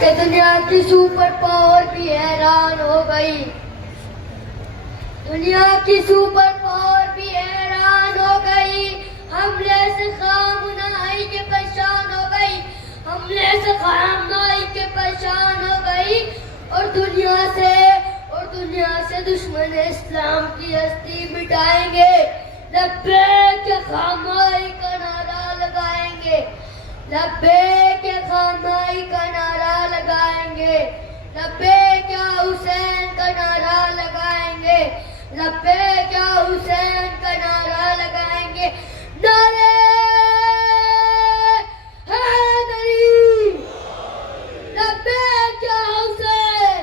کہ دنیا کی سپر پاور بھی حیران ہو گئی، دنیا کی سپر پاور بھی حیران ہو گئی، حملے سے خامنائی کے پریشان ہو گئی، حملے سے خامنائی کے پریشان ہو گئی، اور دنیا سے دشمن اسلام کی ہستی مٹائیں گے، لبیک خامنائی کا نعرہ لگائیں گے، لبیک خامنائی کا نعرہ لگائیں گے، لبیک یا حسین کا نعرہ لگائیں گے، لبیک یا حسین کا نعرہ لگائیں گے، نعرے حیدری، لبیک یا حسین،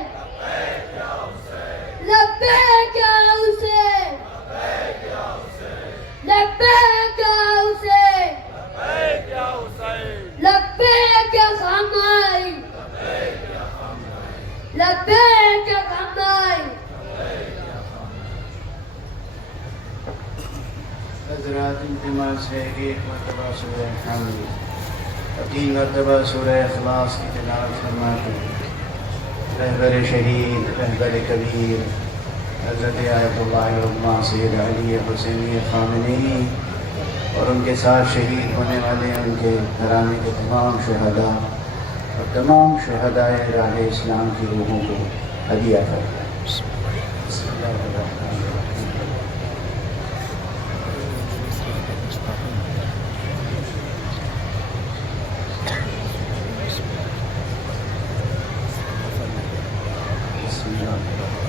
لبیک یا حسین، لبیک یا حسین، لبیک یا خامنائی، لبیک یا خامنائی۔ حضرات انتماء سے ایک مرتبہ سورہ حمد اور 3 مرتبہ سورہ اخلاص کی تلاوت فرماتے ہیں۔ رہبر شہید، رہبر کبیر حضرت آیت اللہ العظمیٰ سید علی حسینی خامنئی اور ان کے ساتھ شہید ہونے والے ان کے گھرانے کے تمام شہداء اور تمام شہدائے راہ اسلام کی روحوں کو ہدیہ فرمائیں۔ بسم اللہ الرحمن الرحیم۔ بسم اللہ الرحمن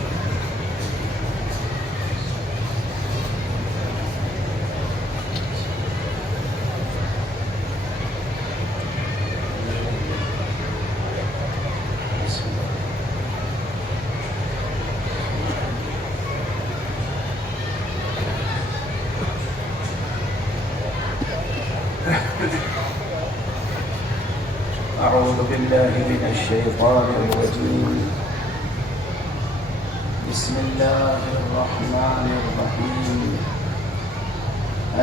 أعوذ بالله من الشيطان الرجيم. بسم الله الرحمن الرحيم.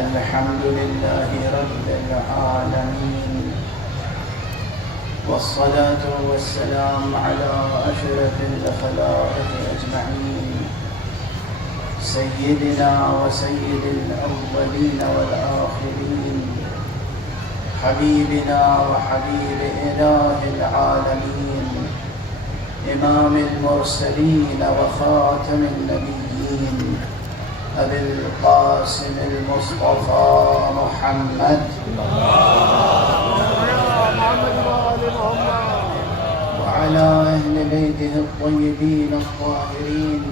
الحمد لله رب العالمين، والصلاة والسلام على أشرف الخلائق أجمعين، سيدنا وسيد الأولين والآخرين، حبيبنا وحبيب إله العالمين، إمام المرسلين وخاتم النبيين، أبي القاسم المصطفى محمد وعلى أهل بيته الطيبين الطاهرين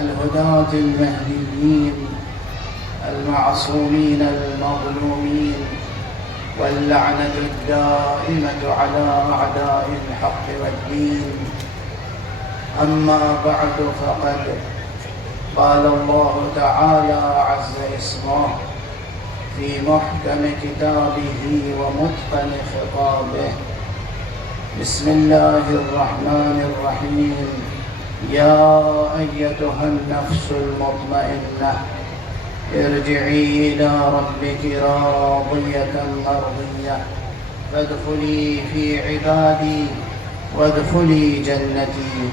الهداة المهديين المعصومين المظلومين، واللعنة الدائمة على أعداء الحق والدين. أما بعد، فقد قال الله تعالى عز اسمه في محكم كتابه ومتقن خطابه. بسم الله الرحمن الرحيم. يا أيتها النفس المطمئنة ارجعي إلى ربك راضية مرضية فادخلي في عبادي وادخلي جنتي.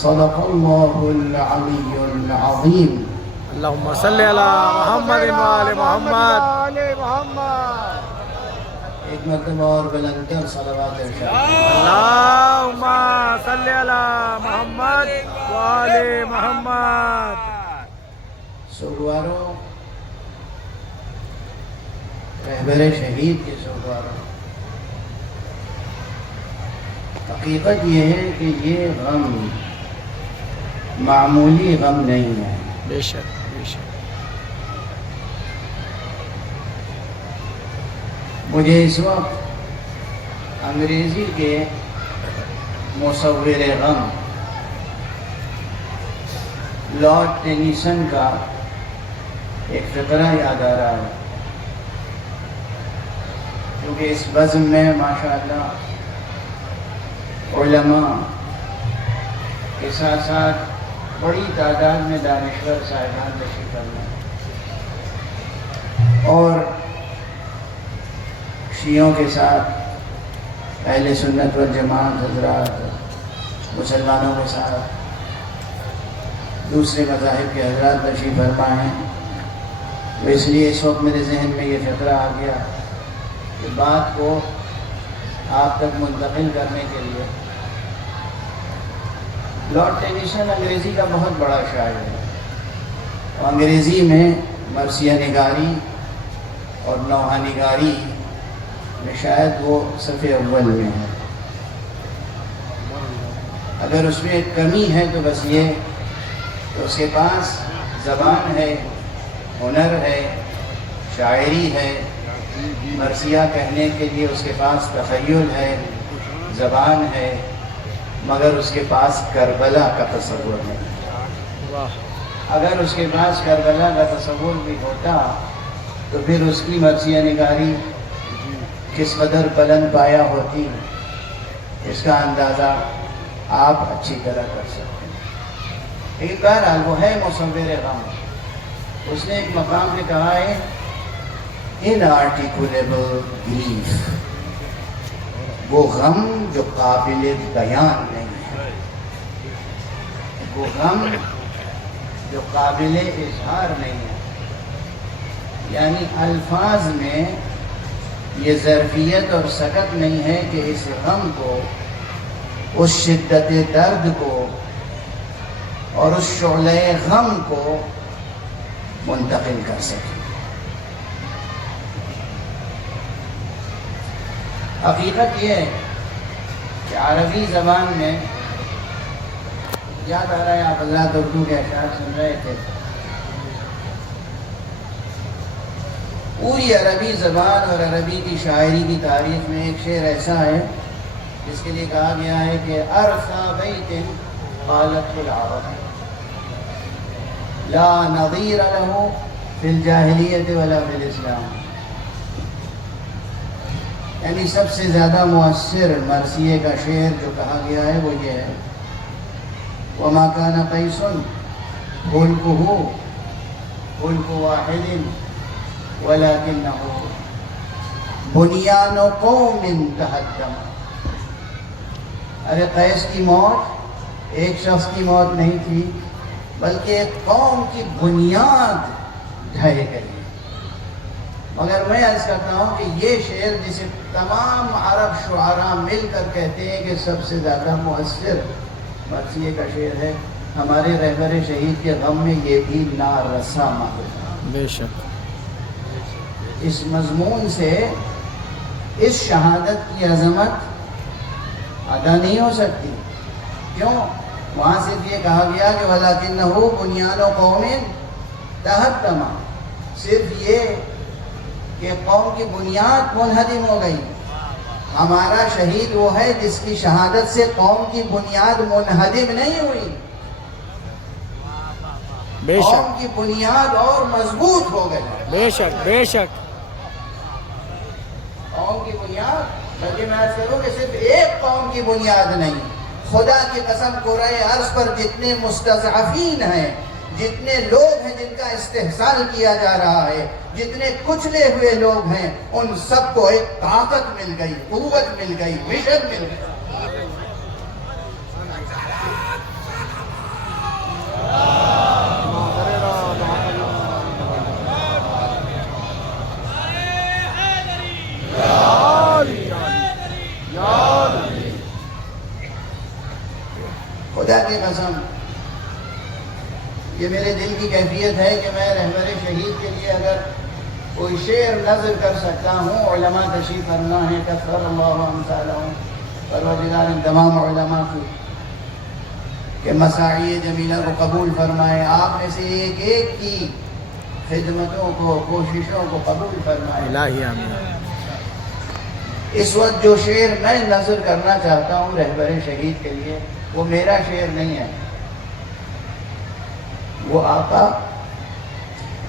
صدق الله العلي العظيم. اللهم صل على محمد وآل محمد. ایک مرتبہ اور بلندر صلوات ارشاد. اللهم صل على محمد وآل محمد. سوگواروں، رہبر شہید کے سوگواروں، حقیقت یہ ہے کہ یہ غم معمولی غم نہیں ہے. بے شک بے شک. مجھے اس وقت انگریزی کے مصور غم لارڈ ٹینیسن کا ایک فقرہ یاد آ رہا ہے، کیونکہ اس بزم میں ماشاءاللہ علماء کے ساتھ ساتھ بڑی تعداد میں دانشور صاحبان تشریف فرما اور شیعوں کے ساتھ اہل سنت والجماعت حضرات، مسلمانوں کے ساتھ دوسرے مذاہب کے حضرات تشریف فرما ہیں، تو اس لیے اس وقت میرے ذہن میں یہ فقرہ آ گیا کہ بات کو آپ تک منتقل کرنے کے لیے لارڈ ٹینیسن انگریزی کا بہت بڑا شاعر ہے، اور انگریزی میں مرثیہ نگاری اور نوحہ نگاری میں شاید وہ صفحے اول میں ہے۔ اگر اس میں ایک کمی ہے تو بس یہ کہ اس کے پاس زبان ہے، ہنر ہے، شاعری ہے، مرثیہ کہنے کے لیے اس کے پاس تخیل ہے، زبان ہے، مگر اس کے پاس کربلا کا تصور نہیں۔ اگر اس کے پاس کربلا کا تصور بھی ہوتا تو پھر اس کی مرثیہ نگاری کس قدر بلند پایا ہوتی، اس کا اندازہ آپ اچھی طرح کر سکتے ہیں۔ لیکن بہرحال وہ ہے مصور غم۔ اس نے ایک مقام پہ کہا ہے inarticulable grief، وہ غم جو قابل بیان نہیں ہے، وہ غم جو قابل اظہار نہیں ہے، یعنی الفاظ میں یہ ظرفیت اور سکت نہیں ہے کہ اس غم کو، اس شدت درد کو اور اس شعلہ غم کو منتقل کر سکے۔ حقیقت یہ ہے کہ عربی زبان میں، یاد آ رہا ہے آپ حضرات اردو کے اشعار سن رہے تھے، پوری عربی زبان اور عربی کی شاعری کی تاریخ میں ایک شعر ایسا ہے جس کے لیے کہا گیا ہے کہ ارثا بیت قالت العرب لا نظیر له فی الجاہلیت ولا فی الاسلام، یعنی سب سے زیادہ مؤثر مرثیے کا شعر جو کہا گیا ہے وہ یہ ہے وما كان قیس خلقه خلق واحد ولكنه بنیان قوم تہدم۔ ارے قیس کی موت ایک شخص کی موت نہیں تھی، بلکہ ایک قوم کی بنیاد ڈھہ گئی۔ مگر میں عرض کرتا ہوں کہ یہ شعر جسے تمام عرب شعراء مل کر کہتے ہیں کہ سب سے زیادہ مؤثر مرثیے کا شعر ہے، ہمارے رہبر شہید کے غم میں یہ بھی نارسا محض۔ بے شک اس مضمون سے اس شہادت کی عظمت ادا نہیں ہو سکتی۔ کیوں؟ وہاں صرف یہ کہا گیا کہ وَلَكِنَّهُ بُنْيَانُ قَوْمٍ تَهَدَّمَ، صرف یہ کہ قوم کی بنیاد منہدم ہو گئی۔ ہمارا شہید وہ ہے جس کی شہادت سے قوم کی بنیاد منہدم نہیں ہوئی، بے شک قوم کی بنیاد اور مضبوط ہو گئی۔ بے شک بے شک قوم کی بنیاد، بلکہ میں عرض کروں کہ صرف ایک قوم کی بنیاد نہیں، خدا کی قسم کرۂ عرض پر جتنے مستضعفین ہیں، جتنے لوگ ہیں جن کا استحصال کیا جا رہا ہے، جتنے کچلے ہوئے لوگ ہیں، ان سب کو ایک طاقت مل گئی، قوت مل گئی، مشن مل گئی۔ خدا کی قسم یہ میرے دل کی کیفیت ہے کہ میں رہبر شہید کے لیے اگر کوئی شعر نظر کر سکتا ہوں، علماء تشریف فرما ہے کثر اللہ امثالہم، پروردگار ان تمام علماء کو کہ مساعی جمیلہ کو قبول فرمائے، آپ میں سے ایک ایک کی خدمتوں کو، کوششوں کو قبول فرمائے۔ الہی آمین۔ اس وقت جو شعر میں نظر کرنا چاہتا ہوں رہبر شہید کے لیے وہ میرا شعر نہیں ہے، وہ آقا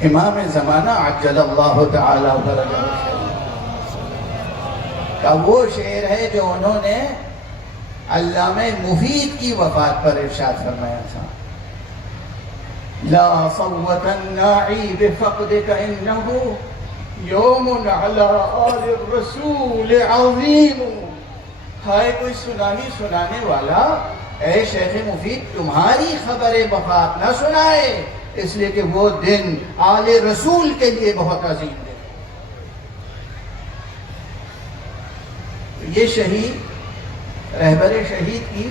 امام زمانہ عجل اللہ تعالی فرجہ الشریف کا وہ شعر ہے جو انہوں نے علامہ مفید کی وفات پر ارشاد فرمایا تھا، لا صوت الناعی بفقدک انہو یوم علی آل الرسول عظیم ہائے کوئی سنانی سنانے والا، اے شیخ مفید تمہاری خبر وفات نہ سنائے، اس لیے کہ وہ دن آل رسول کے لیے بہت عظیم دن۔ یہ شہید، رہبر شہید کی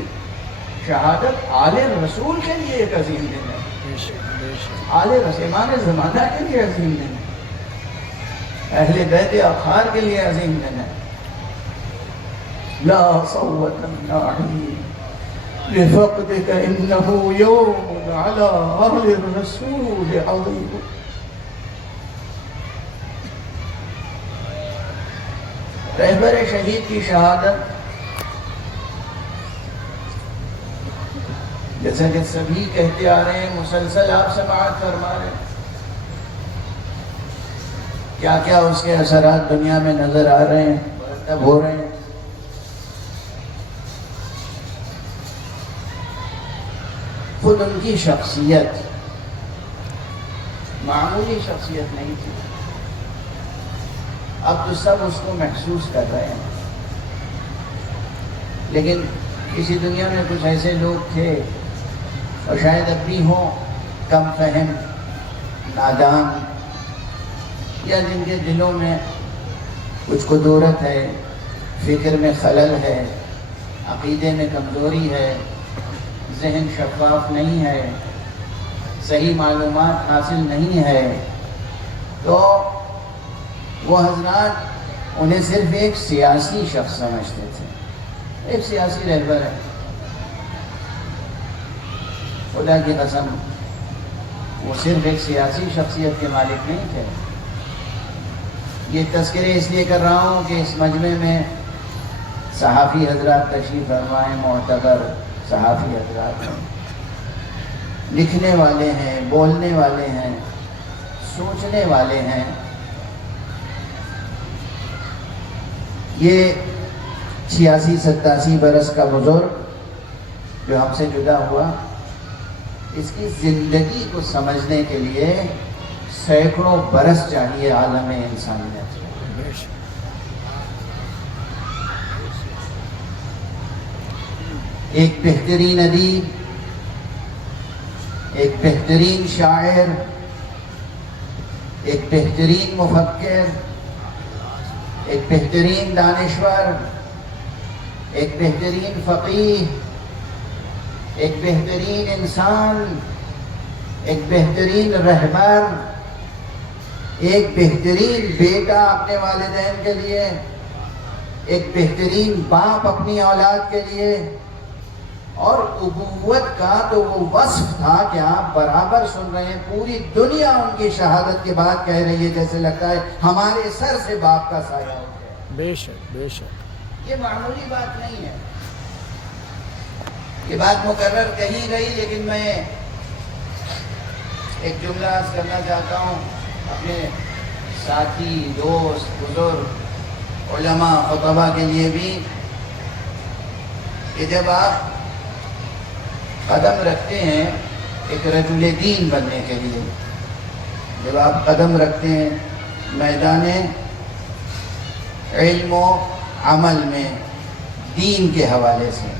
شہادت آل رسول کے لیے ایک عظیم دن ہے، آل رسمان زمانہ کے لیے عظیم دن ہے، اہل بیت اطہار کے لیے عظیم دن ہے۔ لا صوت الناعی لفقدك انه يوم على آل الرسول عظیم۔ رہبر شہید کی شہادت جیسا کہ سبھی کہتے آ رہے ہیں، مسلسل آپ سماعت فرما رہے ہیں، کیا کیا اس کے اثرات دنیا میں نظر آ رہے ہیں، مرتب ہو رہے ہیں۔ خود ان کی شخصیت معمولی شخصیت نہیں تھی، اب تو سب اس کو محسوس کر رہے ہیں، لیکن اسی دنیا میں کچھ ایسے لوگ تھے اور شاید اب بھی ہوں، کم فہم، نادان، یا جن کے دلوں میں کچھ قدورت ہے، فکر میں خلل ہے، عقیدے میں کمزوری ہے، ذہن شفاف نہیں ہے، صحیح معلومات حاصل نہیں ہے، تو وہ حضرات انہیں صرف ایک سیاسی شخص سمجھتے تھے، ایک سیاسی رہبر ہے۔ خدا کی قسم وہ صرف ایک سیاسی شخصیت کے مالک نہیں تھے۔ یہ تذکرے اس لیے کر رہا ہوں کہ اس مجمع میں صحافی حضرات تشریف فرمائیں، معتبر صحافی حضرات ہیں، لکھنے والے ہیں، بولنے والے ہیں، سوچنے والے ہیں۔ یہ 86-87 برس کا بزرگ جو ہم سے جدا ہوا، اس کی زندگی کو سمجھنے کے لیے سینکڑوں برس چاہیے عالم انسانیت۔ ایک بہترین ادیب، ایک بہترین شاعر، ایک بہترین مفکر، ایک بہترین دانشور، ایک بہترین فقیہ، ایک بہترین انسان، ایک بہترین رہبر، ایک بہترین بیٹا اپنے والدین کے لیے، ایک بہترین باپ اپنی اولاد کے لیے، اور ابوت کا تو وہ وصف تھا کہ آپ برابر سن رہے ہیں، پوری دنیا ان کی شہادت کے بعد کہہ رہی ہے، جیسے لگتا ہے ہمارے سر سے باپ کا سایہ ہو گیا۔ بے شک بے شک، یہ معمولی بات نہیں ہے، یہ بات مقرر کہی گئی، لیکن میں ایک جملہ عرض کرنا چاہتا ہوں اپنے ساتھی، دوست، بزرگ، علماء، خطبہ کے لیے بھی، کہ جب آپ قدم رکھتے ہیں ایک رجل دین بننے کے لیے، جب آپ قدم رکھتے ہیں میدان علم و عمل میں دین کے حوالے سے،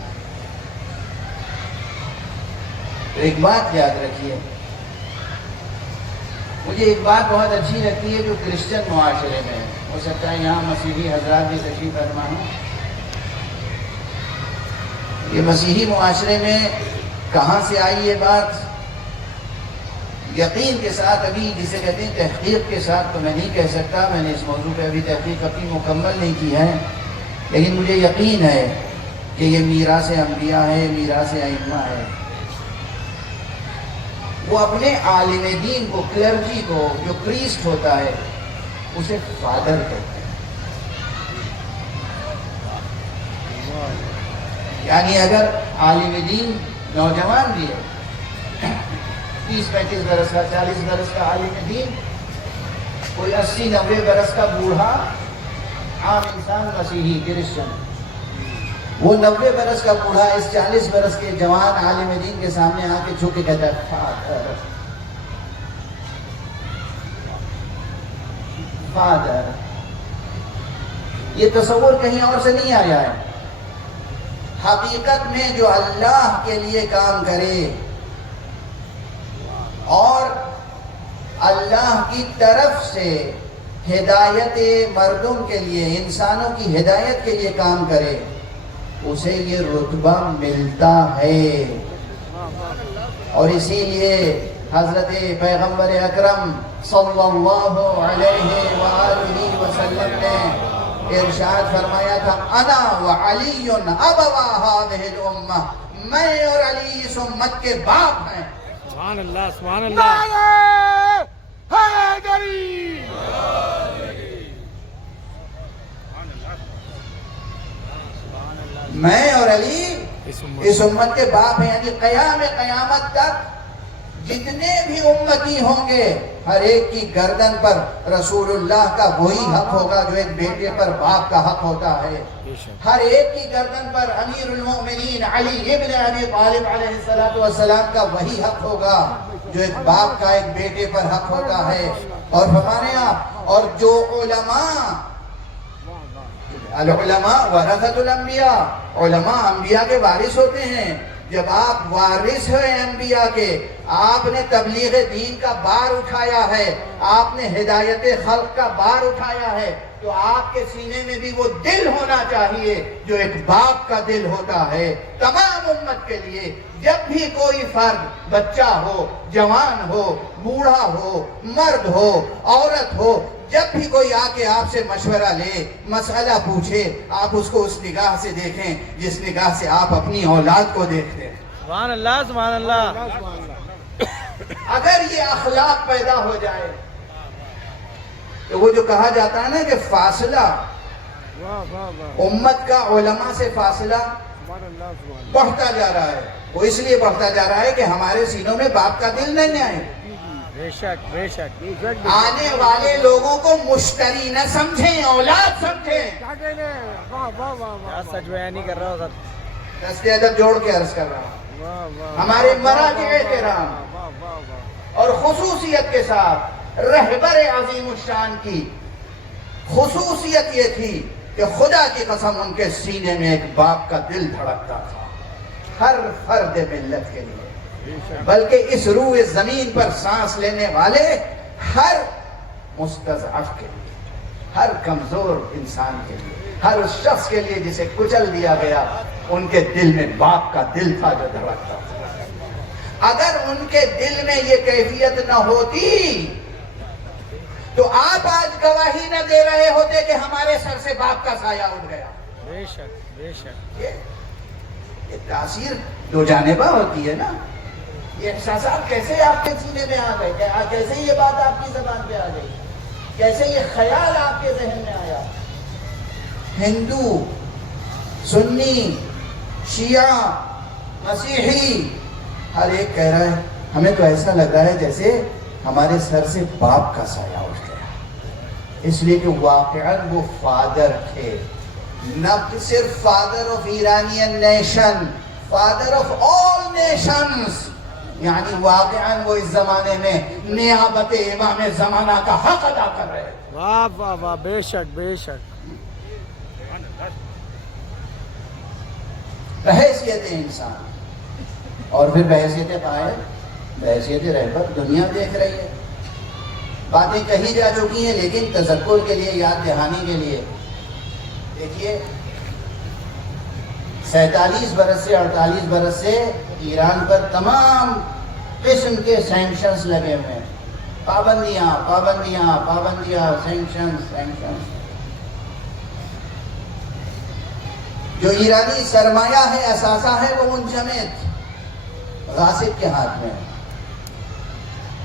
تو ایک بات یاد رکھیے، مجھے ایک بات بہت اچھی لگتی ہے جو کرسچن معاشرے میں ہے، ہو سکتا ہے یہاں مسیحی حضرات بھی تشریف فرما ہوں، یہ مسیحی معاشرے میں کہاں سے آئی یہ بات؟ یقین کے ساتھ، ابھی جسے کہتے ہیں تحقیق کے ساتھ تو میں نہیں کہہ سکتا، میں نے اس موضوع پہ ابھی تحقیق اپنی مکمل نہیں کی ہے، لیکن مجھے یقین ہے کہ یہ میراث انبیاء ہے، میراث ائمہ ہے۔ وہ اپنے عالم دین کو، کلرجی کو، جو پریسٹ ہوتا ہے، اسے فادر کہتے ہیں۔ یعنی اگر عالم دین نوجوان بھی ہے، 30-35 برس کا، 40 برس کا عالم دین، کوئی 80-90 برس کا بوڑھا عام انسان، مسیحی، کرسچن، وہ 90 برس کا بوڑھا اس 40 برس کے جوان عالم دین کے سامنے آ کے جھک کے کہتا ہے فادر، فادر۔ یہ تصور کہیں اور سے نہیں آیا ہے، حقیقت میں جو اللہ کے لیے کام کرے اور اللہ کی طرف سے ہدایت مردوں کے لیے، انسانوں کی ہدایت کے لیے کام کرے، اسے یہ رتبہ ملتا ہے۔ اور اسی لیے حضرت پیغمبر اکرم صلی اللہ علیہ وآلہ وسلم نے ارشاد فرمایا تھا، انا وعلی ابوا هذه الامہ، میں اور علی اس امت کے باپ ہیں۔ سبحان اللہ، سبحان اللہ۔ میں اور علی اس امت کے باپ ہیں، یعنی قیامت تک جتنے بھی امتی ہوں گے، ہر ایک کی گردن پر رسول اللہ کا وہی حق ہوگا جو ایک بیٹے پر باپ کا حق ہوتا ہے۔ ہر ایک کی گردن پر امیر المؤمنین علی ابن ابی طالب علیہ السلام کا وہی حق ہوگا جو ایک باپ کا ایک بیٹے پر حق ہوتا ہے۔ اور فرمانے آپ، اور جو العلماء ورثۃ الانبیاء، علماء انبیاء کے وارث ہوتے ہیں۔ جب آپ وارث ہیں انبیاء کے، آپ نے تبلیغ دین کا بار اٹھایا ہے، آپ نے ہدایت خلق کا بار اٹھایا ہے، تو آپ کے سینے میں بھی وہ دل ہونا چاہیے جو ایک باپ کا دل ہوتا ہے۔ تمام امت کے لیے جب بھی کوئی فرد، بچہ ہو، جوان ہو، بوڑھا ہو، مرد ہو، عورت ہو، جب بھی کوئی آ کے آپ سے مشورہ لے، مسئلہ پوچھے، آپ اس کو اس نگاہ سے دیکھیں جس نگاہ سے آپ اپنی اولاد کو دیکھتے ہیں۔ سبحان اللہ، سبحان اللہ۔ اگر یہ اخلاق پیدا ہو جائے تو وہ جو کہا جاتا ہے نا کہ فاصلہ امت کا علماء سے فاصلہ بڑھتا جا رہا ہے، وہ اس لیے بڑھتا جا رہا ہے کہ ہمارے سینوں میں باپ کا دل نہیں آئے۔ بے شک، بے شک۔ آنے والے لوگوں کو مشتری نہ سمجھیں، اولاد سمجھیں۔ سچ بیان نہیں کر رہا ہو سب۔ دست ادب جوڑ کے عرض کر رہا ہوں، ہمارے مراجع احترام اور خصوصیت کے ساتھ رہبر عظیم الشان کی خصوصیت یہ تھی کہ خدا کی قسم ان کے سینے میں ایک باپ کا دل دھڑکتا تھا، ہر فرد ملت کے لیے، بلکہ اس روح زمین پر سانس لینے والے ہر مستضعف کے لیے، ہر کمزور انسان کے لیے، ہر اس شخص کے لیے جسے کچل دیا گیا، ان کے دل میں باپ کا دل تھا جو دھڑکتا تھا۔ اگر ان کے دل میں یہ کیفیت نہ ہوتی تو آپ آج گواہی نہ دے رہے ہوتے کہ ہمارے سر سے باپ کا سایہ اٹھ گیا۔ بے شک، بے شک۔ یہ تاثیر دو جانبہ ہوتی ہے نا۔ یہ احساسات کیسے آپ کے سینے میں آ گئے، کیسے یہ بات آپ کی زبان پہ آ گئی، کیسے یہ خیال آپ کے ذہن میں آیا۔ ہندو، سنی، شیعہ، مسیحی، ہر ایک کہہ رہا ہے ہمیں تو ایسا لگ رہا ہے جیسے ہمارے سر سے باپ کا سایہ اٹھ گیا، اس لیے کہ واقعاً وہ فادر تھے، نہ صرف father of Iranian nation, father of all nations, یعنی واقعاً وہ اس زمانے میں نیابت امام زمانہ کا حق ادا کر رہے ہیں۔ واہ واہ واہ، بے شک، بے شک۔ بحیثیت انسان اور پھر بحیثیت قائد، بحیثیت رہبر، دنیا دیکھ رہی ہے، باتیں کہی جا چکی ہیں، لیکن تذکر کے لیے، یاد دہانی کے لیے دیکھیے 47 برس سے 48 برس سے ایران پر تمام قسم کے سینکشنز لگے ہوئے ہیں، پابندیاں پابندیاں پابندیاں، سینکشنز۔ جو ایرانی سرمایہ ہے، اثاثہ ہے، وہ منجمد غاصب کے ہاتھ میں،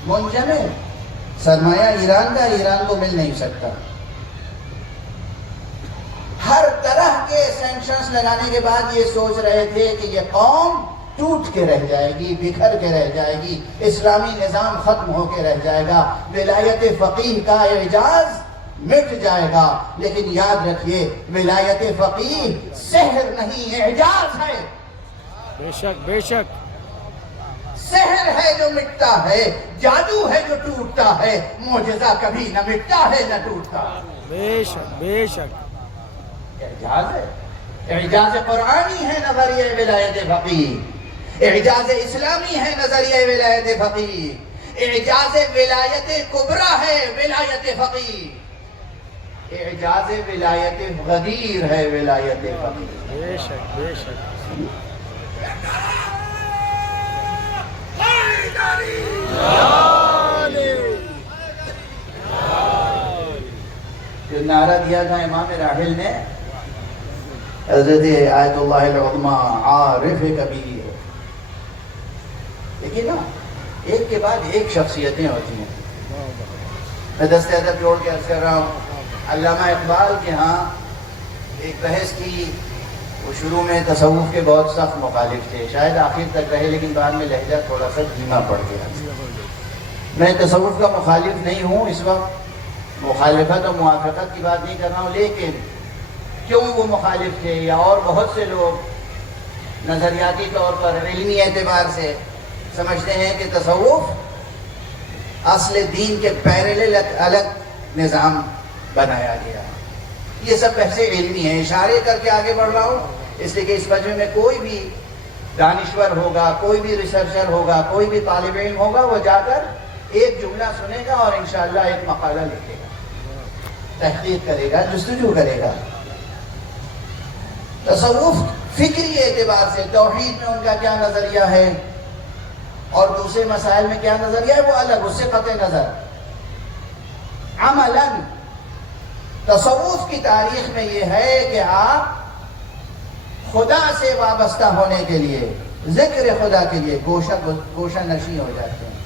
منجمد سرمایہ ایران کا، ایران کو مل نہیں سکتا۔ ہر طرح کے سینکشنز لگانے کے بعد یہ سوچ رہے تھے کہ یہ قوم ٹوٹ کے رہ جائے گی، بکھر کے رہ جائے گی، اسلامی نظام ختم ہو کے رہ جائے گا، ولایت فقیہ کا اعجاز مٹ جائے گا۔ لیکن یاد رکھیے، ولایت فقیہ سحر نہیں، اعجاز ہے۔ بے شک، بے شک۔ سحر ہے جو مٹتا ہے، جادو ہے جو ٹوٹتا ہے، معجزہ کبھی نہ مٹتا ہے نہ ٹوٹتا۔ بے شک، بے شک۔ اعجاز ہے، اعجاز قرآنی ہے نظریہ ولایت فقیہ، اعجاز اسلامی ہے نظریہ ولایت فقیہ، اعجاز ولایت کبریٰ ہے ولایت فقیہ، اعجاز ولایت غدیر ہے ولایت فقیہ۔ بے شک بے شک۔ جو نعرہ دیا تھا امام راحل نے، حضرت آیت اللہ العظمیٰ عارف کبیر، دیکھیے نا ایک کے بعد ایک شخصیتیں ہوتی ہیں۔ میں دست ادب جوڑ کے عرض کر رہا ہوں، علامہ اقبال کے ہاں ایک بحث کی، وہ شروع میں تصوف کے بہت سخت مخالف تھے، شاید آخر تک رہے لیکن بعد میں لہجہ تھوڑا سا دھیما پڑ گیا۔ میں تصوف کا مخالف نہیں ہوں اس وقت، مخالفت اور موافقت کی بات نہیں کر رہا ہوں، لیکن کیوں وہ مخالف تھے یا اور بہت سے لوگ نظریاتی طور پر علمی اعتبار سے سمجھتے ہیں کہ تصوف اصل دین کے پیرالل الگ نظام بنایا گیا۔ یہ سب بحثیں علمی ہیں، اشارے کر کے آگے بڑھ رہا ہوں اس لیے کہ اس مجمع میں کوئی بھی دانشور ہوگا، کوئی بھی ریسرچر ہوگا، کوئی بھی طالب علم ہوگا، وہ جا کر ایک جملہ سنے گا اور انشاءاللہ ایک مقالہ لکھے گا، تحقیق کرے گا، جستجو کرے گا۔ تصوف فکری اعتبار سے توحید میں ان کا کیا نظریہ ہے اور دوسرے مسائل میں کیا نظریہ ہے وہ الگ، اس سے قطع نظر۔ عملاً تصوف کی تاریخ میں یہ ہے کہ آپ خدا سے وابستہ ہونے کے لیے، ذکر خدا کے لیے گوشہ نشین ہو جاتے ہیں،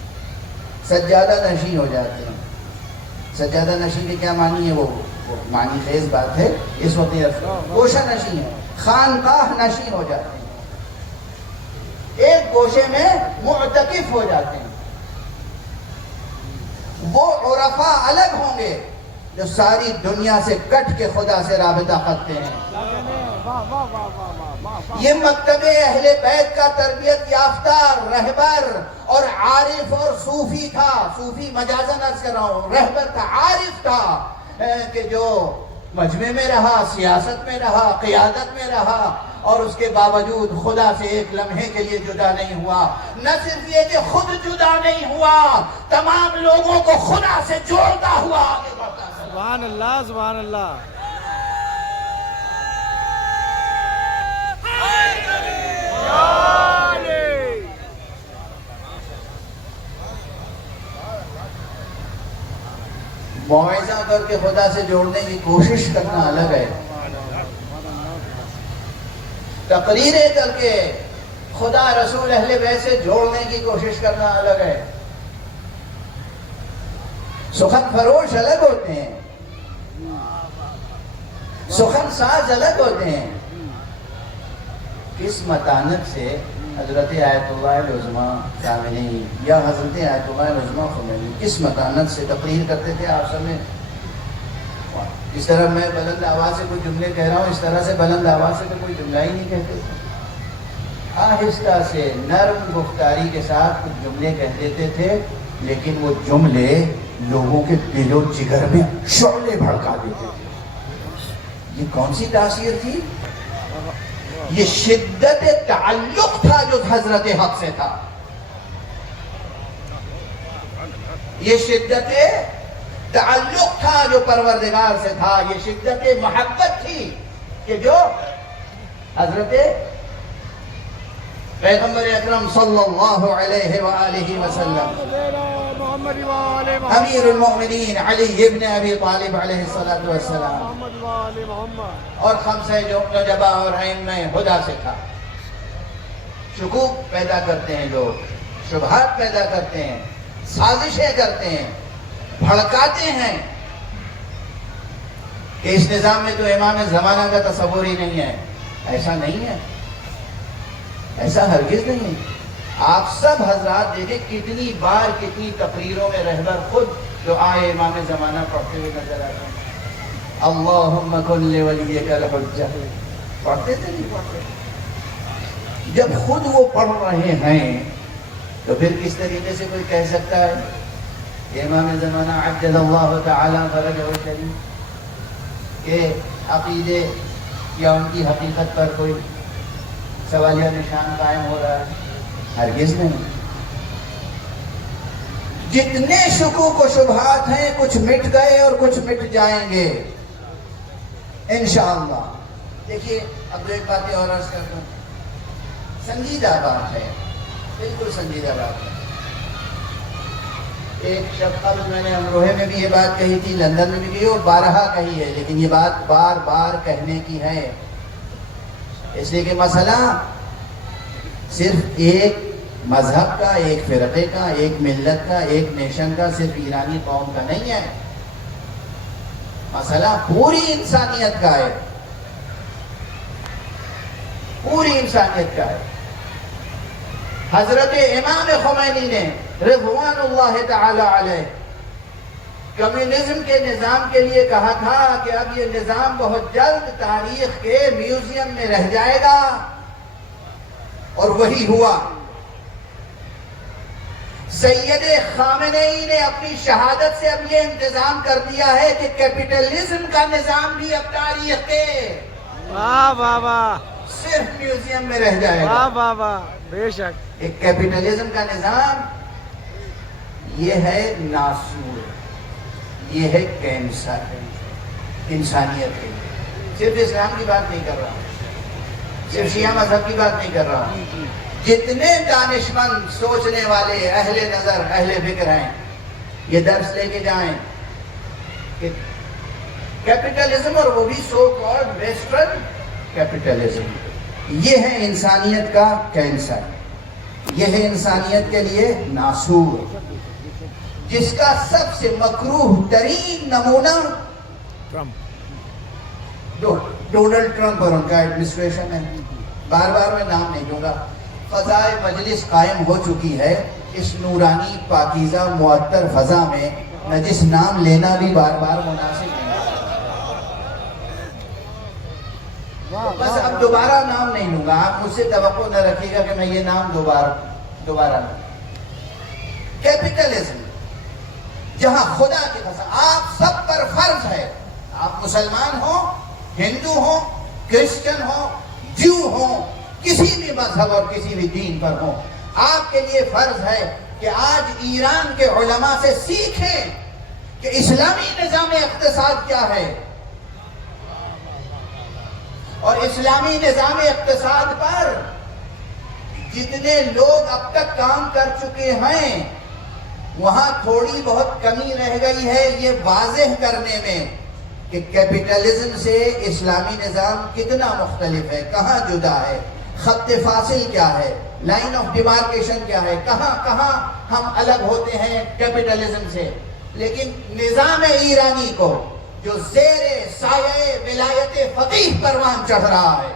سجادہ نشین ہو جاتے ہیں۔ سجادہ نشین کے کیا معنی ہے؟ وہ معنی خیز بات ہے اس وقت، گوشہ نشین ہے، خانقاہ نشین ہو جاتے ہیں، ایک گوشے میں معتکف ہو جاتے ہیں۔ وہ عرفاء الگ ہوں گے جو ساری دنیا سے کٹ کے خدا سے رابطہ کرتے ہیں۔ یہ مکتب اہل بیت کا تربیت یافتہ رہبر اور عارف اور صوفی تھا، صوفی مجازاً عرض کر رہا ہوں، رہبر تھا، عارف تھا کہ جو مجمع میں رہا، سیاست میں رہا، قیادت میں رہا اور اس کے باوجود خدا سے ایک لمحے کے لیے جدا نہیں ہوا۔ نہ صرف یہ کہ خود جدا نہیں ہوا، تمام لوگوں کو خدا سے جوڑتا ہوا آگے بڑھتا۔ سبحان اللہ سبحان اللہ۔ موعظہ کر کے خدا سے جوڑنے کی کوشش کرنا الگ ہے، تقریریں کر کے خدا رسول اہل بیت سے جوڑنے کی کوشش کرنا الگ ہے۔ سخن فروش الگ ہوتے ہیں، سخن ساز الگ ہوتے ہیں۔ کس متانت سے حضرت آیت اللہ العظمیٰ خامنئی یا حضرت آیت اللہ العظمیٰ خمینی کس متانت سے تقریر کرتے تھے، آپ سب نے اس طرح میں بلند آواز سے کوئی جملے کہہ رہا ہوں، اس طرح سے بلند آواز سے تو کوئی جملہ ہی نہیں کہتے تھے، آہستہ سے نرم گفتاری کے ساتھ کچھ جملے کہہ دیتے تھے، لیکن وہ جملے لوگوں کے دل و جگر میں شعلے بھڑکا دیتے تھے۔ یہ کون سی تاثیر تھی؟ یہ شدت تعلق تھا جو حضرت حق سے تھا، یہ شدت تعلق تھا جو پروردگار سے تھا، یہ شدت محبت تھی کہ جو حضرت پیغمبر اکرم صلی اللہ علیہ وآلہ وسلم امیر المؤمنین علی ابن ابی طالب علیہ السلام اور خمسہ نجبہ اور ائمہ ہدیٰ سے تھا۔ شکوک پیدا کرتے ہیں لوگ، شبہات پیدا کرتے ہیں، سازشیں کرتے ہیں، بھڑکاتے ہیں کہ اس نظام میں تو امام زمانہ کا تصور ہی نہیں ہے۔ ایسا نہیں ہے، ایسا ہرگز نہیں ہے۔ آپ سب حضرات دیکھیں کتنی بار کتنی تقریروں میں رہبر خود جو آئے امام زمانہ پڑھتے ہوئے نظر آتے ہیں، اللہم کن لولیک الحجہ، پڑھتے تھے نہیں پڑھتے؟ جب خود وہ پڑھ رہے ہیں تو پھر کس طریقے سے کوئی کہہ سکتا ہے کہ امام زمانہ عجل اللہ تعالی فرجہ الشریف کے عقیدے یا ان کی حقیقت پر کوئی سوالیہ نشان قائم ہو رہا ہے؟ ہرگز نہیں. جتنے شکوک و شبہات ہیں کچھ مٹ گئے اور کچھ مٹ جائیں گے انشاءاللہ. دیکھیے اب جو ایک باتیں اور عرض کرتا ہوں، سنجیدہ بات ہے، بالکل سنجیدہ بات ہے. ایک شب قبل میں نے امروہے میں بھی یہ بات کہی تھی، لندن میں بھی کہی اور بارہا کہی ہے، لیکن یہ بات بار بار کہنے کی ہے، اس لیے کہ مسئلہ صرف ایک مذہب کا، ایک فرقے کا، ایک ملت کا، ایک نیشن کا، صرف ایرانی قوم کا نہیں ہے. مسئلہ پوری انسانیت کا ہے، پوری انسانیت کا ہے. حضرت امام خمینی نے رضوان اللہ تعالی علیہ کمیونزم کے نظام کے لیے کہا تھا کہ اب یہ نظام بہت جلد تاریخ کے میوزیم میں رہ جائے گا، اور وہی ہوا. سید خامنئی نے اپنی شہادت سے اب یہ انتظام کر دیا ہے کہ کیپٹلزم کا نظام بھی اب تاریخ کے واہ واہ واہ صرف میوزیم میں رہ جائے گا. واہ واہ واہ بے شک. ایک کیپٹلزم کا نظام یہ ہے ناسور، یہ ہے کینسر انسانیت کے لیے. صرف اسلام کی بات نہیں کر رہا ہوں، صرف شیعہ مذہب کی بات نہیں کر رہا ہوں. جتنے دانشمند سوچنے والے اہل نظر اہل فکر ہیں یہ درس لے کے جائیں کہ کیپٹلزم، اور وہ بھی سو کالڈ ویسٹرن کیپٹلزم، یہ ہے انسانیت کا کینسر، یہ ہے انسانیت کے لیے ناسور، جس کا سب سے مکروہ ترین نمونہ ڈونلڈ ٹرمپ اور ان کا ایڈمنسٹریشن ہے. بار بار میں نام نہیں دوں گا. فضائے مجلس قائم ہو چکی ہے اس نورانی پاکیزہ معطر فضا میں، نجس نام لینا بھی بار بار مناسب نہیں. بس اب دوبارہ نام نہیں لوں گا، آپ مجھ سے توقع نہ رکھیے گا کہ میں یہ نام دوبارہ لوں. کیپٹلزم جہاں خدا کی قسم آپ سب پر فرض ہے، آپ مسلمان ہوں، ہندو ہوں، کرسچن ہوں، جو ہوں، کسی بھی مذہب اور کسی بھی دین پر ہوں، آپ کے لیے فرض ہے کہ آج ایران کے علماء سے سیکھیں کہ اسلامی نظام اقتصاد کیا ہے، اور اسلامی نظام اقتصاد پر جتنے لوگ اب تک کام کر چکے ہیں وہاں تھوڑی بہت کمی رہ گئی ہے یہ واضح کرنے میں کہ کیپٹلزم سے اسلامی نظام کتنا مختلف ہے، کہاں جدا ہے، خط فاصل کیا ہے، لائن آف ڈیمارکیشن کیا ہے، کہاں کہاں ہم الگ ہوتے ہیں کیپٹلزم سے. لیکن نظام ایرانی کو جو زیر سایہ ولایت فقیہ پروان چڑھ رہا ہے،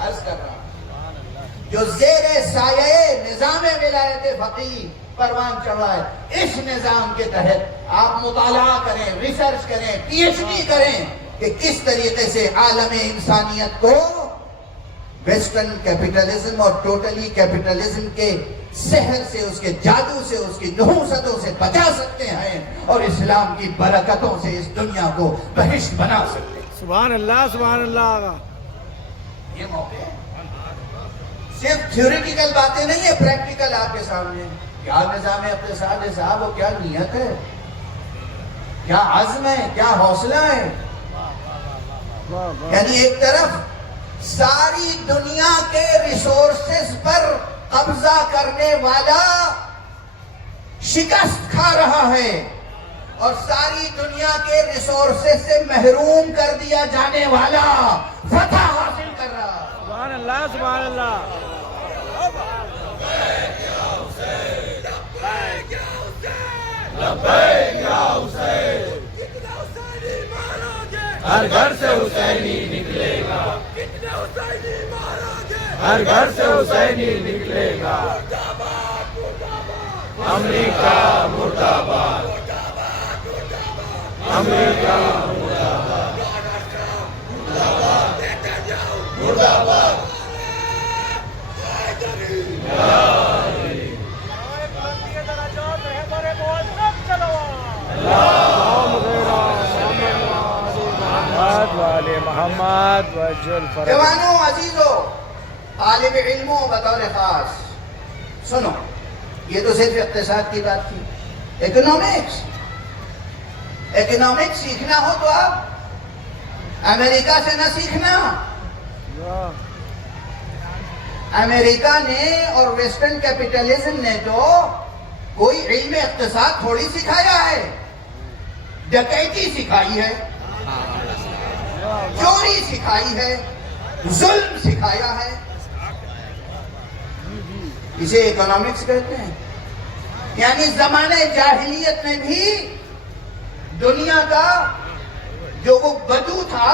عرض کر رہا ہوں، جو زیر سایہ نظام ولایت فقیہ پروان چڑھ رہا ہے، اس نظام کے تحت آپ مطالعہ کریں، ریسرچ کریں، پی ایچ ڈی کریں کہ کس طریقے سے عالم انسانیت کو ویسٹرن کیپٹلزم اور ٹوٹلی کیپٹلزم کے سحر سے، اس کے جادو سے، اس کی نحوستوں سے بچا سکتے ہیں اور اسلام کی برکتوں سے اس دنیا کو بہشت بنا سکتے ہیں. سبحان اللہ سبحان اللہ. یہ موقع ہے، صرف تھیوریٹیکل باتیں نہیں ہے، پریکٹیکل آپ کے سامنے. کیا نظام اقتصاد ہے صاحب، وہ کیا نیت ہے، کیا عزم ہے، کیا حوصلہ ہے. یعنی ایک طرف ساری دنیا کے ریسورسز پر قبضہ کرنے والا شکست کھا رہا ہے اور ساری دنیا کے ریسورسز سے محروم کر دیا جانے والا فتح حاصل کر رہا ہے. سبحان اللہ سبحان اللہ. ہر گھر سے حسینی نکلے گا، ہر گھر سے حسینی نکلے گا. امریکہ مرد آباد، امریکہ مرد آباد، مرد آباد. اللہ محمد وجل فرج. جوانوں، عزیزوں، طالب علموں بطور خاص سنو، یہ تو صرف اقتصاد کی بات تھی. اکنامکس سیکھنا ہو تو آپ امریکہ سے نہ سیکھنا. امریکہ نے اور ویسٹرن کیپٹلزم نے تو کوئی علم اقتصاد تھوڑی سکھایا ہے، ڈکیتی سکھائی ہے، چوری سکھائی ہے، ظلم سکھایا ہے. اسے اکنامکس کہتے ہیں. یعنی زمانہ جاہلیت میں بھی دنیا کا جو وہ بدو تھا،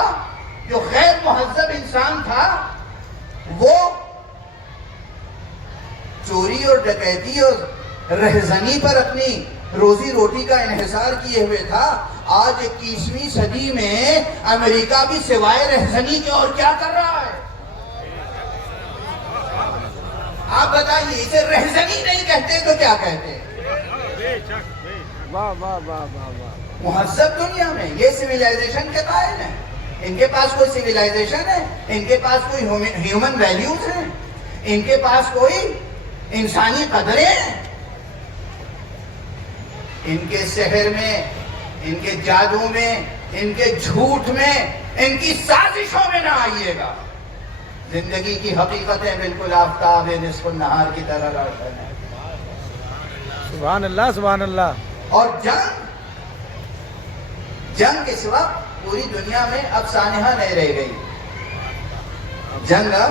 جو غیر مہذب انسان تھا، وہ چوری اور ڈکیتی اور رہزنی پر اپنی روزی روٹی کا انحصار کیے ہوئے تھا. آج 21ویں صدی میں امریکہ بھی سوائے رہزنی کے اور کیا کر رہا ہے؟ آپ بتائیے، اسے رہزنی نہیں کہتے تو کیا کہتے ہیں؟ مہذب دنیا میں یہ سویلائزیشن کے قائل ہیں. ان کے پاس کوئی سویلائزیشن ہے؟ ان کے پاس کوئی ہیومن ویلیوز ہیں؟ ان کے پاس کوئی انسانی قدریں ہیں؟ ان کے سحر میں، ان کے جادو میں، ان کے جھوٹ میں، ان کی سازشوں میں نہ آئیے گا. زندگی کی حقیقتیں بالکل آفتاب نصف النہار کی طرح روشن ہے. سبحان اللہ، سبحان اللہ. اور جنگ اس وقت پوری دنیا میں اب سانحہ نہیں رہ گئی. جنگ اب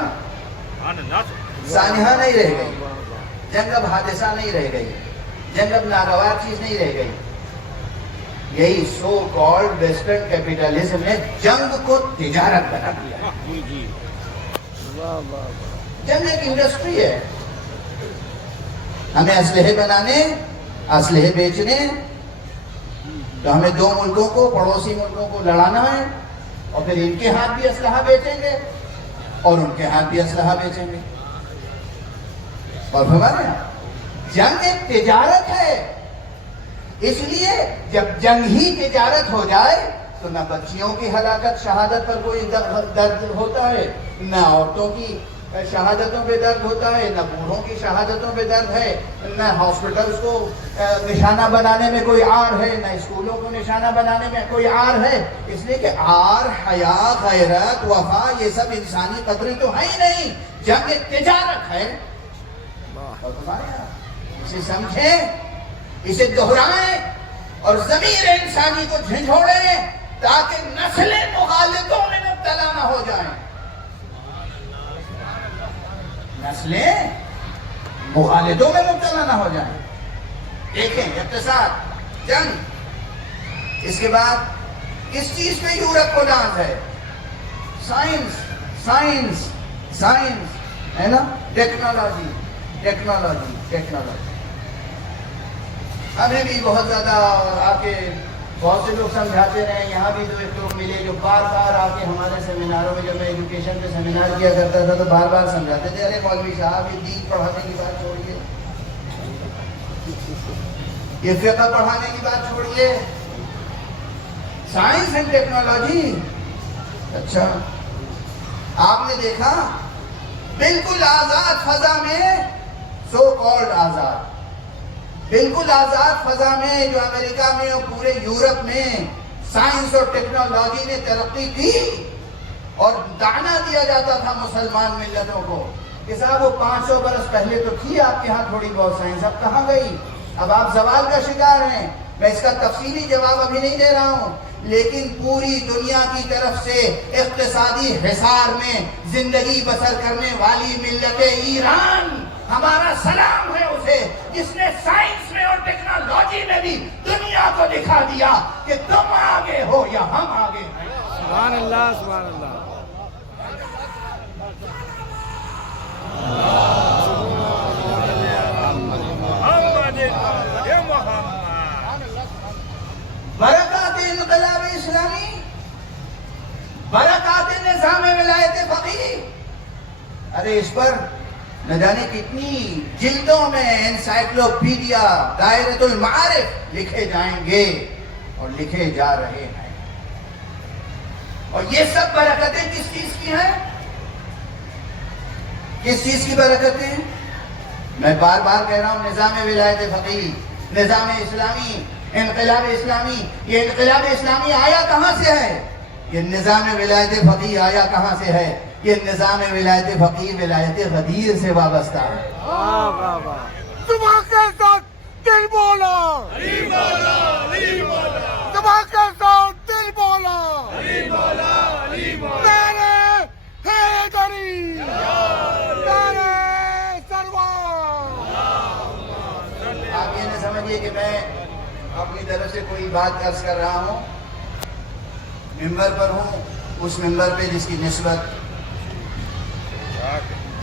سانحہ نہیں رہ گئی. جنگ اب حادثہ نہیں رہ گئی. جنگ اب ناگوار چیز نہیں رہ گئی. یہی سو کالڈ ویسٹرن کیپٹلزم نے جنگ کو تجارت بنا دیا. جنگ ایک انڈسٹری ہے. ہمیں اسلحے بنانے، اسلحے بیچنے، تو ہمیں دو ملکوں کو، پڑوسی ملکوں کو لڑانا ہے، اور پھر ان کے ہاتھ بھی اسلحہ بیچیں گے اور ان کے ہاتھ بھی اسلحہ بیچیں گے. اور ہمارے یہاں جنگ ایک تجارت ہے. اس لیے جب جنگ ہی تجارت ہو جائے تو نہ بچیوں کی ہلاکت، شہادت پر کوئی درد ہوتا ہے، نہ عورتوں کی شہادتوں پہ درد ہوتا ہے، نہ بوڑھوں کی شہادتوں پہ درد ہے، نہ ہاسپٹلز کو نشانہ بنانے میں کوئی عار ہے، نہ اسکولوں کو نشانہ بنانے میں کوئی عار ہے. اس لیے کہ عار، حیا، غیرت، وفا، یہ سب انسانی قدریں تو ہیں ہی نہیں. جنگ ایک تجارت ہے. اور تمہارے یہاں اسے سمجھیں، اسے دہرائیں اور ضمیر انسانی کو جھنجھوڑیں تاکہ نسلیں مغالطوں میں مبتلا نہ ہو جائیں. نسلیں مغالطوں میں مبتلا نہ ہو جائیں. دیکھیں، اقتصاد، جنگ. اس کے بعد کس چیز پہ یورپ کو ڈانس ہے؟ سائنس، سائنس، سائنس ہے نا. Technology, technology, technology. ہمیں بھی بہت زیادہ آ کے بہت سے لوگ سمجھاتے رہے. یہاں بھی 2 لوگ ملے جو بار بار آ کے ہمارے سیمیناروں میں، جب میں ایجوکیشن پہ سیمینار کیا کرتا تھا تو بار بار سمجھاتے تھے، ارے مولوی صاحب یہ دین پڑھانے کی بات چھوڑیے، یہ فقہ پڑھانے کی بات چھوڑیے، سائنس اینڈ ٹیکنالوجی. اچھا، آپ نے دیکھا بالکل آزاد فضا میں، سو کالڈ آزاد، بالکل آزاد فضا میں جو امریکہ میں اور پورے یورپ میں سائنس اور ٹیکنالوجی نے ترقی کی، اور دعنا دیا جاتا تھا مسلمان ملتوں کو کہ صاحب وہ 500 برس پہلے تو تھی آپ کے ہاں تھوڑی بہت سائنس، اب کہاں گئی؟ اب آپ زوال کا شکار ہیں. میں اس کا تفصیلی جواب ابھی نہیں دے رہا ہوں، لیکن پوری دنیا کی طرف سے اقتصادی حصار میں زندگی بسر کرنے والی ملت ایران، ہمارا سلام ہے اسے، جس نے سائنس میں اور ٹیکنالوجی میں بھی دنیا کو دکھا دیا کہ تم آگے ہو یا ہم آگے ہیں. سبحان اللہ، سبحان اللہ. برکات انقلاب اسلامی، برکات نظام ولایت فقیہ. ارے اس پر نہ جانے کتنی جلدوں میں انسائکلوپیڈیا، دائرۃ المعارف لکھے جائیں گے اور لکھے جا رہے ہیں. اور یہ سب برکتیں کس چیز کی ہیں؟ کس چیز کی برکتیں ہیں؟ میں بار بار کہہ رہا ہوں، نظام ولایت فقیہ، نظام اسلامی، انقلاب اسلامی. یہ انقلاب اسلامی آیا کہاں سے ہے؟ یہ نظام ولایت فقیہ آیا کہاں سے ہے؟ یہ نظام ولایت فقیہ ولایت غدیر سے وابستہ ہے. زبان کے ساتھ دل بولا، زبان کے ساتھ دل بولا، میرے حیدری، میرے سروار. آپ یہ نہ سمجھیے کہ میں اپنی طرف سے کوئی بات عرض کر رہا ہوں. ممبر پر ہوں، اس ممبر پہ جس کی نسبت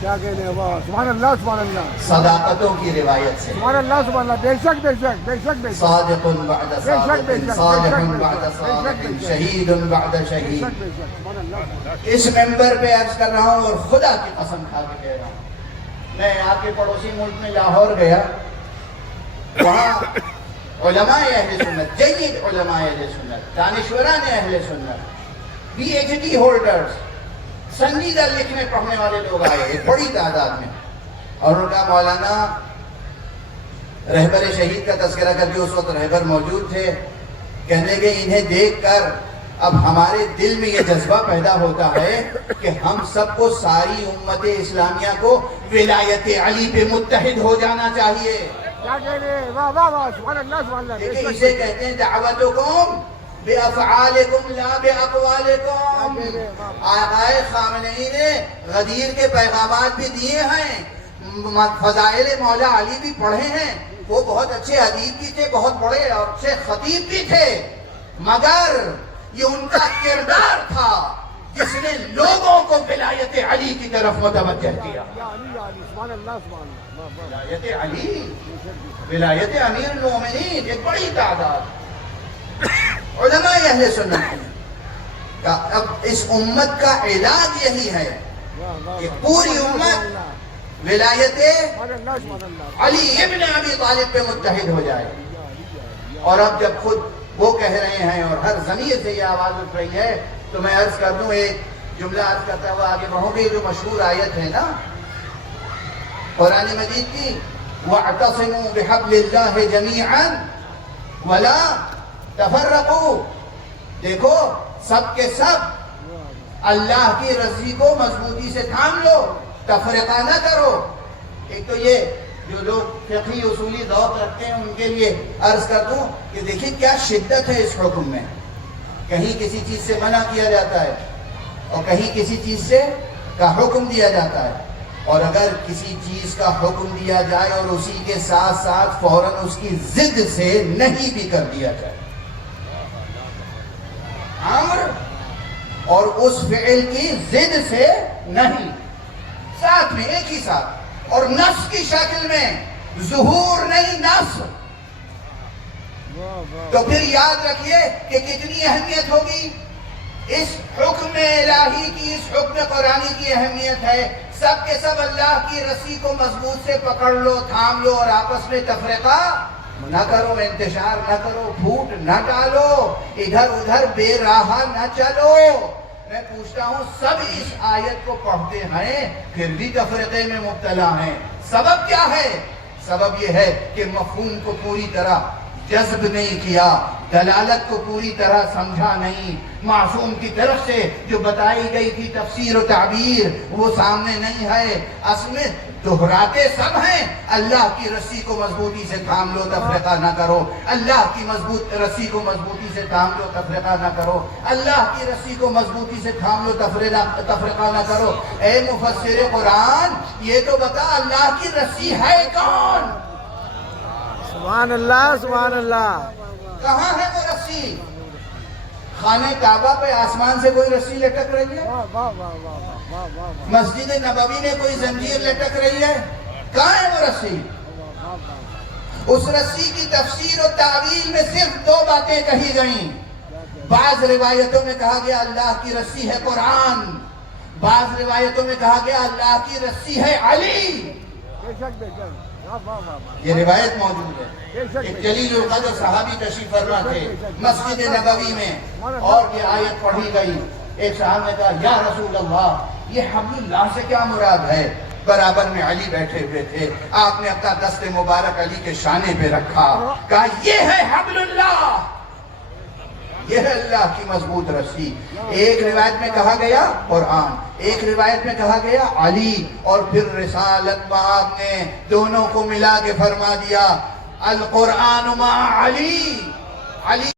کیا کہتے ہیں؟ واہ، سبحان اللہ، سبحان اللہ، صداقتوں کی روایت سے. سبحان اللہ، سبحان اللہ. بے شک بے شک بے شک بے شک صادق بعد صادق، صالح بعد صالح، شہید بعد شہید. سبحان اللہ. اس ممبر پہ عرض کر رہا ہوں اور خدا کی قسم کھا کے کہہ رہا ہوں. میں آپ کے پڑوسی ملک میں لاہور گیا، وہاں علماء اہل سنت، جید علماء اہل سنت، دانشوران اہل سنت، پی ایچ ڈی ہولڈرز، سنجیدہ لکھنے پڑھنے والے لوگ آئے ایک بڑی تعداد میں، اور ان کا مولانا رہبر شہید کا تذکرہ کر کے، اس وقت رہبر موجود تھے، کہنے کہ انہیں دیکھ کر اب ہمارے دل میں یہ جذبہ پیدا ہوتا ہے کہ ہم سب کو، ساری امت اسلامیہ کو ولایت علی پہ متحد ہو جانا چاہیے. کیا کہتے ہیں؟ واہ واہ واہ، سبحان اللہ، سبحان اللہ. بے دیکھیں، شک اسے کہتے ہیں دعوتکم بِأَفْعَالِكُمْ لَا بِأَقْوَالِكُمْ. آقائے خامنئی نے غدیر کے پیغامات بھی دیے ہیں، فضائل مولا علی بھی پڑھے ہیں. وہ بہت اچھے ادیب بھی تھے، بہت بڑے اور اچھے خطیب بھی تھے، مگر یہ ان کا کردار تھا جس نے لوگوں کو ولایت علی کی طرف متوجہ کیا. یا علی، یا علی، سبحان اللہ، سبحان اللہ. ولایت علی، ولایت امیر المومنین، ایک بڑی تعداد علماء اہل سنت کا. اب اس امت کا علاج یہی ہے کہ پوری امت ولایت علی ابن ابی طالب پہ متحد ہو جائے. اور اب جب خود وہ کہہ رہے ہیں اور ہر ضمیر سے یہ آواز اٹھ رہی ہے، تو میں عرض کر دوں، ایک جملہ عرض کرتا ہوا آگے بڑھوں گی. جو مشہور آیت ہے نا قرآن مجید کی، وَاعْتَصِمُوا بِحَبْلِ اللَّهِ جَمِيعًا وَلَا تَفَرَّقُوا. دیکھو، سب کے سب اللہ کی رسی کو مضبوطی سے تھام لو، تفرقہ نہ کرو. ایک تو یہ جو لوگ فقہی اصولی ذوق رکھتے ہیں ان کے لیے عرض کر دوں کہ دیکھیں کیا شدت ہے اس حکم میں. کہیں کسی چیز سے منع کیا جاتا ہے اور کہیں کسی چیز سے کا حکم دیا جاتا ہے. اور اگر کسی چیز کا حکم دیا جائے اور اسی کے ساتھ ساتھ فوراً اس کی ضد سے نہیں بھی کر دیا جائے، امر اور اس فعل کی ضد سے نہیں، ساتھ میں ایک ہی ساتھ، اور نفس کی شکل میں، ظہور نہیں نفس، تو پھر یاد رکھیے کہ کتنی اہمیت ہوگی اس حکم الہی کی، اس حکم قرآنی کی اہمیت ہے. سب کے سب اللہ کی رسی کو مضبوط سے پکڑ لو، تھام لو، اور آپس میں تفرقہ نہ کرو، انتشار نہ کرو، پھوٹ نہ ڈالو، ادھر ادھر بے راہ نہ چلو. میں پوچھتا ہوں، سب اس آیت کو پڑھتے ہیں پھر بھی تفرقے میں مبتلا ہیں. سبب کیا ہے؟ سبب یہ ہے کہ مفہوم کو پوری طرح جذب نہیں کیا، دلالت کو پوری طرح سمجھا نہیں، معصوم کی طرف سے جو بتائی گئی تھی تفسیر و تعبیر وہ سامنے نہیں ہے. اصل میں دہراتے سب ہیں، اللہ کی رسی کو مضبوطی سے تھام لو، تفرقہ نہ کرو. اللہ کی مضبوط رسی کو مضبوطی سے تھام لو، تفرقہ نہ کرو. اللہ کی رسی کو مضبوطی سے تھام لو، تفرقہ نہ کرو. اے مفسر قرآن، یہ تو بتا اللہ کی رسی ہے کون؟ سبحان اللہ، سبحان اللہ. کہاں ہے وہ رسی؟ خانہ کعبہ پہ آسمان سے کوئی رسی لٹک رہی ہے؟ مسجد نبوی میں کوئی زنجیر لٹک رہی ہے؟ کہاں ہے وہ رسی؟ اس رسی کی تفسیر و تعویل میں صرف دو باتیں کہی گئیں. بعض روایتوں میں کہا گیا اللہ کی رسی ہے قرآن، بعض روایتوں میں کہا گیا اللہ کی رسی ہے علی. یہ روایت موجود ہے. ایک جلیل القدر صحابی تشریف فرما تھے مسجد نبوی میں، اور یہ آیت پڑھی گئی ایک صاحب نے کہا یا رسول اللہ یہ حبل اللہ سے کیا مراد ہے؟ برابر میں علی بیٹھے ہوئے تھے، آپ نے اپنا دست مبارک علی کے شانے پہ رکھا، کہا یہ ہے حبل اللہ، یہ ہے اللہ کی مضبوط رسی۔ ایک روایت میں کہا گیا قرآن، ایک روایت میں کہا گیا علی، اور پھر رسالت میں آپ نے دونوں کو ملا کے فرما دیا القرآن مع علی، علی